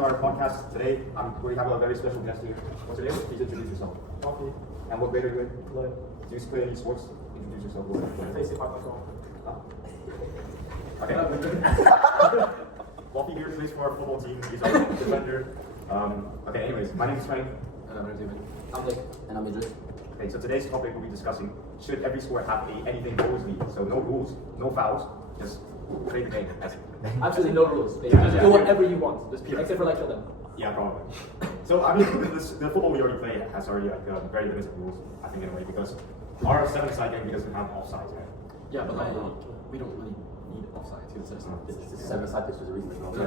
to our podcast today. We have a very special guest here. What's your name? Please introduce yourself. Coffee. And what grade are you in? Blood. Do you play any sports? Introduce yourself. Basic myself. Okay. Wolfie here plays for our football team. He's our defender. Okay, anyways, my name is Frank. And I'm David. I'm Nick. And I'm Idris. Okay, so today's topic we'll be discussing, should every sport have anything goals league? So no rules, no fouls, just play the game. Absolutely no rules. Just do whatever you want. Just except for like kill them. Yeah, probably. So I mean, the football we already play has already like very limited rules, I think, in a way, because our 7-side game doesn't have offsides, right? Yeah, but like we don't really need offsides. It's just It's 7-side pitch, there's a reason. I was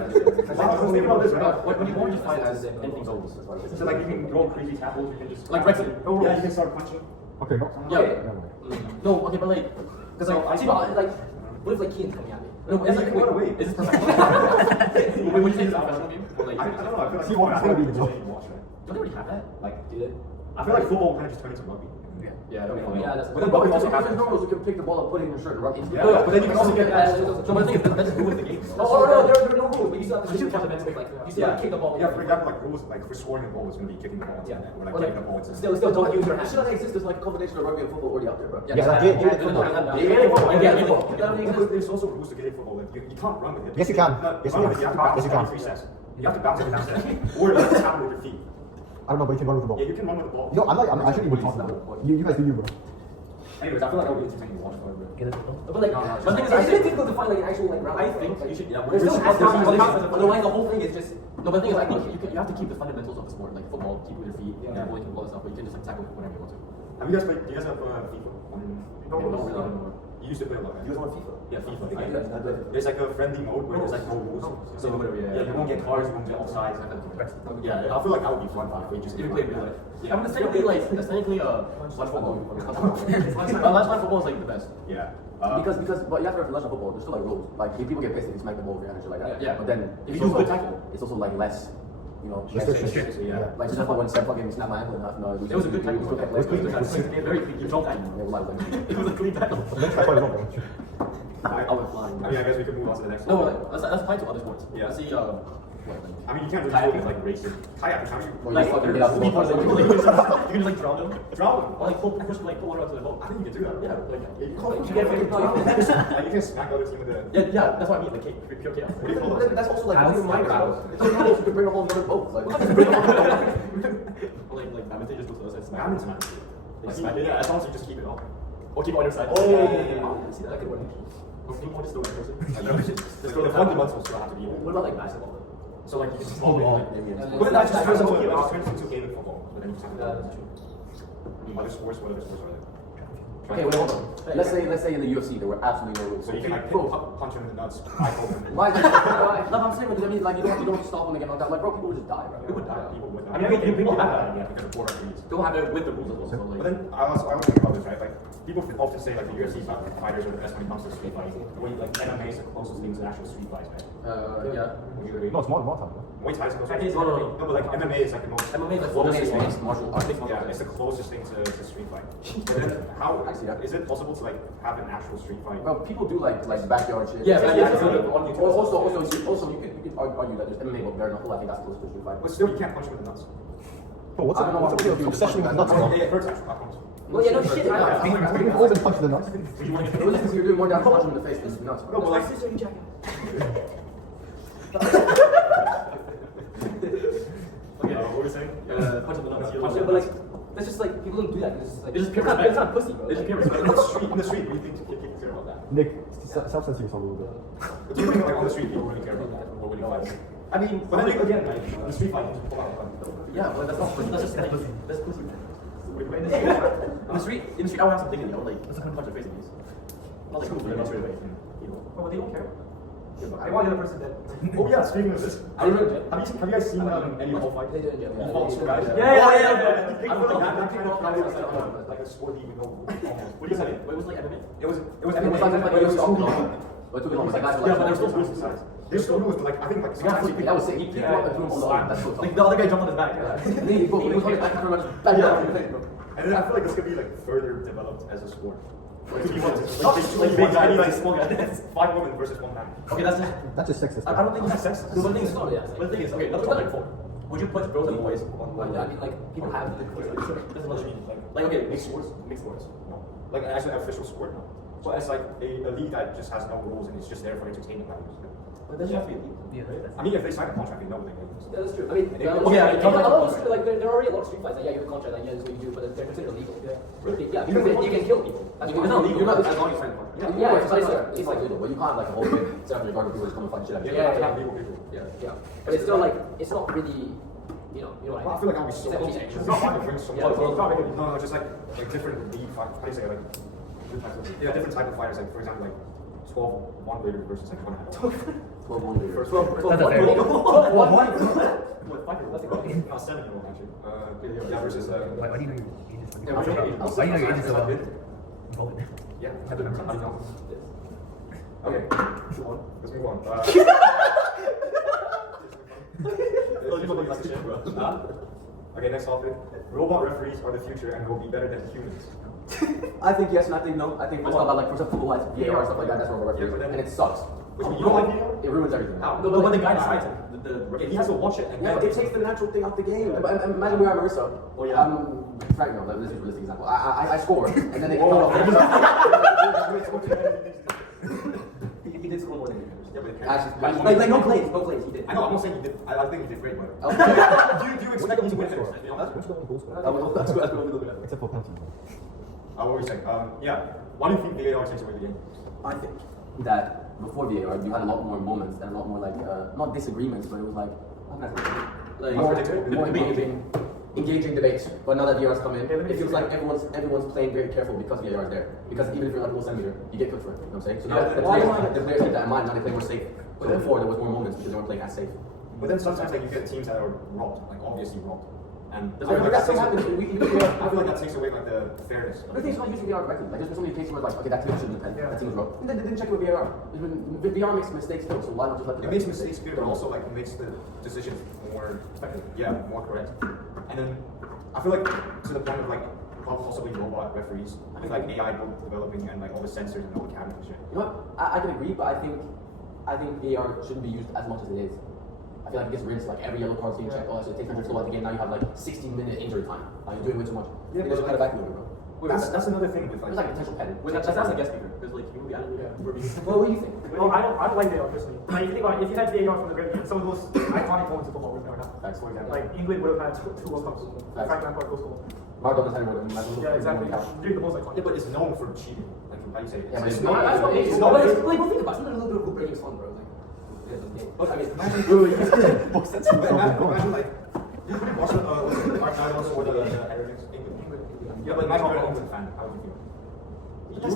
thinking about this, right? When you want to find as anything goes. So like you can throw crazy tackles, you can just Like Brexit. Yeah, you can start punching. Okay, no. Yeah. No, okay, but like, because like, see, but like, what if like Keane's coming at me? No, It's like, wait. Is this professional? Wait, what do you think is professional game? Or like, I don't know. I feel like See, what's gonna be the joke? don't they already have that? Like, Do they? I feel like football kind of just turned into rugby. Yeah, that's. But then we also have no rules. You can pick the ball up, put it in your shirt, and run into Yeah, No, but then you can also get that. No, but the thing is, that's ruined the game. No, there are no rules, but you still have to shoot fundamentally. Like, you still have to kick the ball. Yeah, for example, like rules, like for scoring a goal, it's going to be kicking the ball. Yeah. Or like Or kicking like, the ball. It's still don't use your It hands. shouldn't exist. There's like a combination of rugby and football already out there, bro. Yeah, There's also rules to getting football. Like, you can't run with it. Yes, you can. Yes, you can. You have to bounce Yes, you can. every 3 steps. You have to bounce every 3 steps. Or you have to tap it with your feet. I don't know, but you can run with the ball. Yeah, you can run with the ball. You know, I shouldn't even talk about it. You guys do you, bro. Anyways, I feel like I'll be entertaining to watch for it. But like, but the thing is, It's difficult to find like an actual like round. I think you should. Yeah, There's still otherwise the whole thing is just. No, but the thing is, I think you have to keep the fundamentals of the sport, like football, keep with your feet, bowling, all that stuff. But you can just like tackle whenever you want to. Have you guys played? Do you guys have FIFA? No, really anymore. You used to play a lot. Right? You guys want FIFA? Yeah, FIFA. I did. There's like a friendly mode where there's like no rules. So you won't get cards, you won't get offsides. Yeah, I feel like that would be fun if we just You play real life. I mean, aesthetically, lunch football. Lunch football is like the best. Yeah. Because but you have to remember football. There's still like rules. Like if people get pissed, if you smack the ball over your hand and shit like that. Yeah. But then If it's you do also- good tackle. it's also like less. You know, Restrictions. Yeah. Like for example, when Steph fucking snapped my ankle in half an hour. It was a good tackle. Still get It was played. clean. Very clean. You don't. It was a clean tackle. Next I play as well, bro. I went flying. I mean, I guess we could move on to the next No, one. let's apply to other sports. Yeah. Let's see. I mean, you can't really do it like racing. Kayak, how do you? Like fucking get out the You ball. can just like drown them. Drown? Or like push put water onto the boat. I think you can do that. Yeah, like You can smack the other team with the. yeah, that's what I mean. Like pure chaos. That's also like That's one of my Minecraft. It's only how you can bring a whole other boat. Like, Like badminton, just go to the other side. Smack. Badminton. Like smack it. Yeah, as long as you just keep it up. Or keep it on your side. Oh. Yeah. See that could work. Or ping pong is the right person. The fundamentals still have to be. What about like basketball? So like you can just hold the ball. Yeah. But that just turns into a game of football. But then you just have to. Other sports, what other sports are there? okay, wait, hold on. Let's say in the UFC there were absolutely no rules. So you can like punch him in the nuts, eye poke him. Why? No, I'm saying because I mean, like you don't stop when they get knocked out. Like, bro, people would just die, bro. People would die. People would. I mean, people have that idea because of poor referees. Don't have it with the rules as well. So But like. then I was thinking about this, right? Like people often say like the UFC fighters are the best when it comes to street fighting. The way like MMA is the closest thing to actual street fights, right? Yeah. Would you agree? No, it's more time, bro. Muay Thai is the Chinese closest. MMA. No, but like MMA is like the most. MMA is like closest MMA is thing. martial arts. Yeah, it's the closest thing to street fight. But then how I see that. is it possible to like have an actual street fight? Well, people do like backyard shit. Yeah, yeah. Also, you can argue that there's MMA but bare knuckle. I think that's close to street fight. But still, you can't punch him in the nuts. Bro, what's I don't know up with your obsession with nuts, bro? Yeah, it hurts actually. I promise. Well, yeah, no shit. We've always been punched in the nuts. Would you want to It get was because you're doing more down punch him in the face than nuts. No, but like. Okay, what were you saying? Punch in the nuts. But like, that's just like people don't do that. It's like It's just pure not- respect. It's not pussy, bro. It's just pure In respect. the street, what do you think people care about that? Nick, self-censor yourself a little bit. But do you think like on the street people really care about that? Or really fight? I mean, But then again, like on the street fight, you just pull out a gun. yeah, but that's not pussy. That's just pussy. That's pussy. In the street, I would have some dignity. I would like, let's punch your face at least. Not like, cool, not straight away. You know. But they don't care. I want the other person dead. Oh yeah, speaking of this, I don't know. have you guys seen any whole fight? They did, yeah. He fought two guys. Yeah. I feel like that kind of fight was like a sport league with no rules. Almost. What do you say? It was like MMA. It was It was like it was too long. But it took long. Like, Yeah, but there's still rules besides. There's still rules, but like I think like sometimes you that was sick. He picked him up and threw him on the arm. That's so tough. Like the other guy jumped on his back. He was on his back pretty much. Bang down in the face, bro. And then I feel like this could be like further developed as a sport. Like big guy, like small guy. 5 women versus 1 man. Okay, that's just. That's just sexist. I don't think that's sexist. No, but the thing is, no, yeah. But the thing is, okay, let's talk before. Would you put girls and boys on one I line? mean, like, people have the That's another meaning. Like, okay, mixed sports. Mixed sports. No. Like as an official sport, no. So as like a league that just has no rules and it's just there for entertainment values. But doesn't have to be a league. I mean, if they sign a contract, they know what they get. Yeah, that's true. I mean, Okay, yeah, a lot of street, like there are already a lot of street fights. Like, yeah, you have a contract, like, yeah, this is what you do, but they're considered illegal. Yeah, really? Yeah, because you can kill people. That's It's not legal. You're not As long as you sign a contract. Yeah, it's like legal, but you can't have like a whole thing set up in your garden people just come and fight shit out of you. Yeah, yeah, legal people. Yeah. But it's still like it's not really, you know what Well, I I feel mean. like I'll be so It's like it's cheating. not hard to bring some Yeah, no, just like different league fight. How do you say it? Like different type of fighters. Like for example, like 12-1 leader versus like 1 12-1 leader. First 12-1. That's the no, 7-year-old actually. Yeah, versus Why do you know your ages? yeah, versus Why do you know your ages so well? Yeah, how do you know? Okay, let's move on. Okay, next topic. Robot referees are the future and will be better than humans. I think yes, and I think no. I think let's talk about like for example football like VAR and stuff like that. That's what we're Yeah, but then- and it sucks. Which you don't like VAR? It ruins everything. How? No, but when the guy decides it, Okay, he has to watch it and Yeah, but it takes the natural thing out the game. Imagine we are Marissa. Oh, yeah. Frank, no, this is a realistic example. I score, and then they get Whoa. cut off. He did score more than you. Yeah, but it can't. Actually, like no plays, he did. I know, I'm not saying he did. I think he did great, but Okay. do you expect him to win this? You know, Which one goes for? That's what we're looking at. Except for penalties. what were you saying? Yeah. Why do you think VAR takes away the game? I think that before VAR, you had a lot more moments and a lot more like not disagreements, but it was like how can I say it? Like, more engaging debates. But now that VAR's come in, it feels like everyone's playing very careful because VAR is there. Because even if you're like a low centimeter, you get cooked for it. You know what I'm saying? So now Yeah, the players keep that in mind. Now they play more safe. So before there was more moments because they weren't playing as safe. But then sometimes like you get teams that are robbed, like obviously robbed, and I But feel like that that still takes happens. away, I feel like that takes away like the fairness. But the thing is, not using VAR correctly. Like, there's been so many cases where, like, okay, that team shouldn't have been, Yeah. that team was wrong. And then they didn't check it with VAR. VAR makes mistakes too, so why not just let It makes mistakes clear, but also like makes the decisions more, more correct. And then I feel like to the point of like possibly robot referees, with like AI developing and like all the sensors and all the cameras and shit. You know what? I can agree, but I think VAR shouldn't be used as much as it is. I feel like it gets rinsed, like every yellow card's being checked, oh, so it takes time to flow out the game, now you have like 16-minute injury time. Like, you're doing way too much. Yeah, They should cut it back a little bit, bro. That's another thing with It's like. like a potential pen. Wait, that's a guest speaker. Because like, you will be out of the Well, what do you think? Well, I don't like VAR personally. Like, if you think about it, if you had VAR from the very beginning, some of those iconic moments of football would never happen. Facts. For example, like England would have had two World Cups. Frank Lampard goes goal. Maradona's had more than Yeah, exactly. They're the most Yeah, iconic. but it's known for cheating. Like how do you say it? Yeah, but it's known. not- That's what makes it. known- Like, bro, think about it. Sometimes a little bit of hoop breaking is fun, bro. Like, yeah, it's a game. Look, I mean, imagine, That's imagine like, you couldn't watch the Cardinals or the England. Yeah, but imagine you're an England fan. How would you feel? That's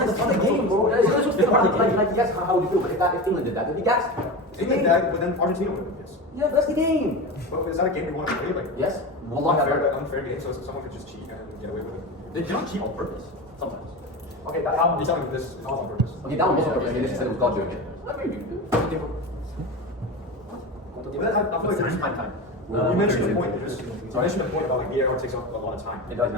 like the fun of the game, bro. That's what's the part like, yes, how would you feel? But if England did that, they'd be gassed. England that, but then Argentina would have been pissed. Yeah, that's the game. But is that a game we want to play? Like, Yes. Wallahi, unfair game, so someone could just cheat and get away with it. They don't cheat on purpose. Sometimes. Okay, that album You're telling me this is not on purpose. Okay, that one was perfect. They just said it was God doing it. But I feel like there's time. you mentioned the point. You mentioned the point about like VAR takes up a lot of time. It does.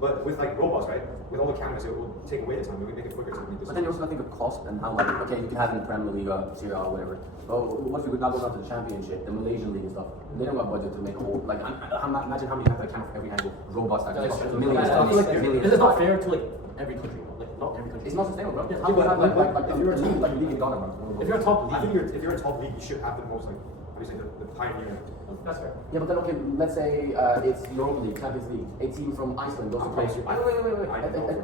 But with like robots, right? With all the cameras, it will take away the time. It will make it quicker to make this. But then you also think of cost and how, like, okay, you can have it in the Premier League, Serie A, or whatever. But what if we now go down to the Championship, the Malaysian League and stuff? They don't have budget to make a whole, like, imagine how many have like camera for every angle, robots that That's cost true. millions. I feel like millions. this is not fair to like every country. Like not every country. It's not sustainable, bro. Yeah, How do you but- have like but if you're a team like league in Ghana, bro? If you're a top I league, think if you're a top league, you should have the most like how do you say the pioneer. That's fair. Yeah, but then okay, let's say it's Europa League, Champions League. A team from Iceland goes to play. Wait.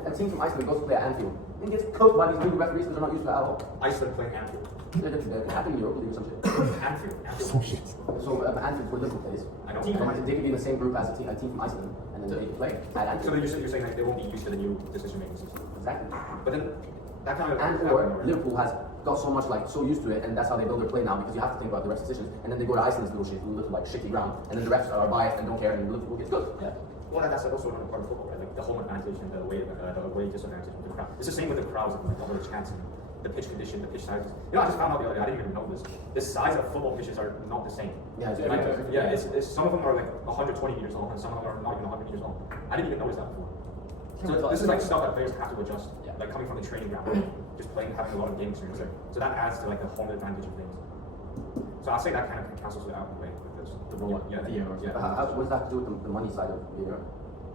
A team from Iceland goes to play at Anfield. It gets coached by these new referees because they're not used to it at all. Iceland playing Anfield. It happened in Europa League or some shit. Anfield. Some shit. So Anfield's where Liverpool plays. I know. They could be in the same group as a team from Iceland, and then they play at So Anfield. you're saying like they won't be used to the new decision making system. Exactly. But then that kind of And or Liverpool has got so much like so used to it, and that's how they build their play now because you have to think about the refs' decisions, and then they go to Iceland's little like shitty ground, and then the refs are biased and don't care, and Liverpool gets good. Yeah. Well, that's also another part of football, right? Like the home advantage and the away disadvantage of the crowd. It's the same with the crowds and like all the chants and the pitch condition, the pitch sizes. You know, I just found out the other day. I didn't even know this. The size of football pitches are not the same. Yeah, it's Like, different. yeah, it's some of them are like 120 meters long, and some of them are not even 100 meters long. I didn't even notice that before. So this is like stuff that players have to adjust. Yeah. Like coming from the training ground, just playing, having a lot of game experience there. So that adds to like the home advantage of things. So I'll say that kind of cancels it out in a way with this. The rollout, Yeah. the VAR. Yeah. What does that have to do with the money side of VAR?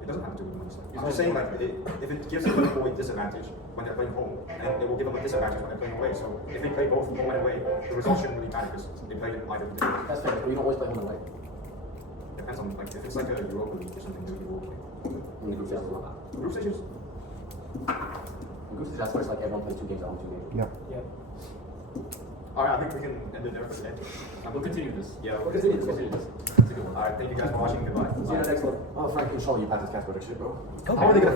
It doesn't have to do with money stuff. I'm just saying, like, if it gives Liverpool a disadvantage when they're playing home, and it will give them a disadvantage when they're playing away. So if they play both home and away, the result shouldn't really matter because they play in either position. That's fair, but you don't always play home and away. Depends on, like, if it's like a Europa League or something, maybe you will play. In the group stage, it's not that. Group stages, In group stage, that's where it's like everyone plays 2 games at home, 2 games. Yeah. Yeah. alright, I think we can end it there for today. We'll continue this. Yeah, We'll continue this. It's a good one. Alright, thank you guys for watching. Goodbye. See you in the next one. Oh, Frank, inshallah, you pass this Casper shit, bro. Oh, How are they gonna